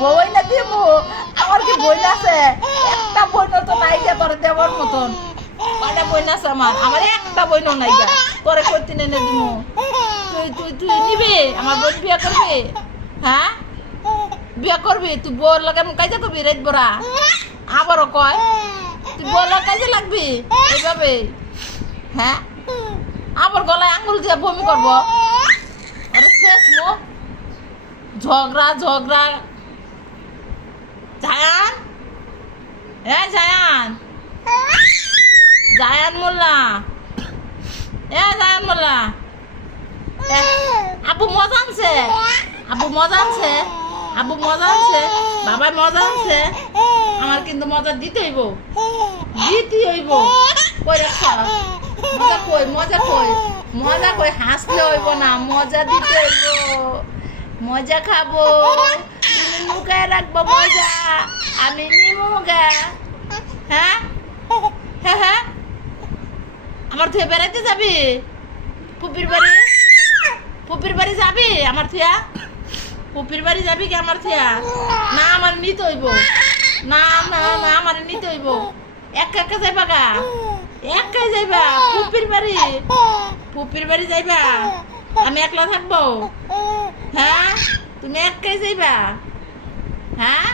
বই না দিব আমার কি বই আছে একটা বই তো নাই গে তোর দেওয়ার মতন কয়টা বই আছে আমার একটা বই নাই গা তোরে করতে এনে দিব তুই তুই তুই নিবি আমার বোন বিয়ে করবি হ্যাঁ বিয়ে করবি তুই বউর লাগে কাজে করবি রাত বড়া আবারও কয় তুই বউর কাজে লাগবি এইভাবে হ্যাঁ আবার গলায় আঙুল দিয়ে বমি করবো আরে শেষ মো ঝগড়া ঝগড়া জায়ান জায়ান জায়ান মোল্লা জায়ান মোল্লা আবু মজা আনছে আবু মজা আনছে আবু মজা আনছে বাবাই মজা আনছে আমার কিন্তু মজা দিতে হইব কই রাখছ মজা কই মজা কই হাসলে হইব না মজা দিতে হইব মজা খাবো তুমি লুকায় রাখবো মজা আমি নিমুগা হ্যাঁ হ্যাঁ হ্যাঁ আমার তুই বেড়াইতে যাবি পুপির বাড়ি যাবি আমার থিয়া পুপির বাড়ি যাবি কি আমার থিয়া না আমার নিতে হইব না না না আমার নিতে হইব একা যাইবা গা একাই যাইবা পুপির বাড়ি যাইবা আমি একলা থাকবো হ্যাঁ তুমি একাই যাইবা হ্যাঁ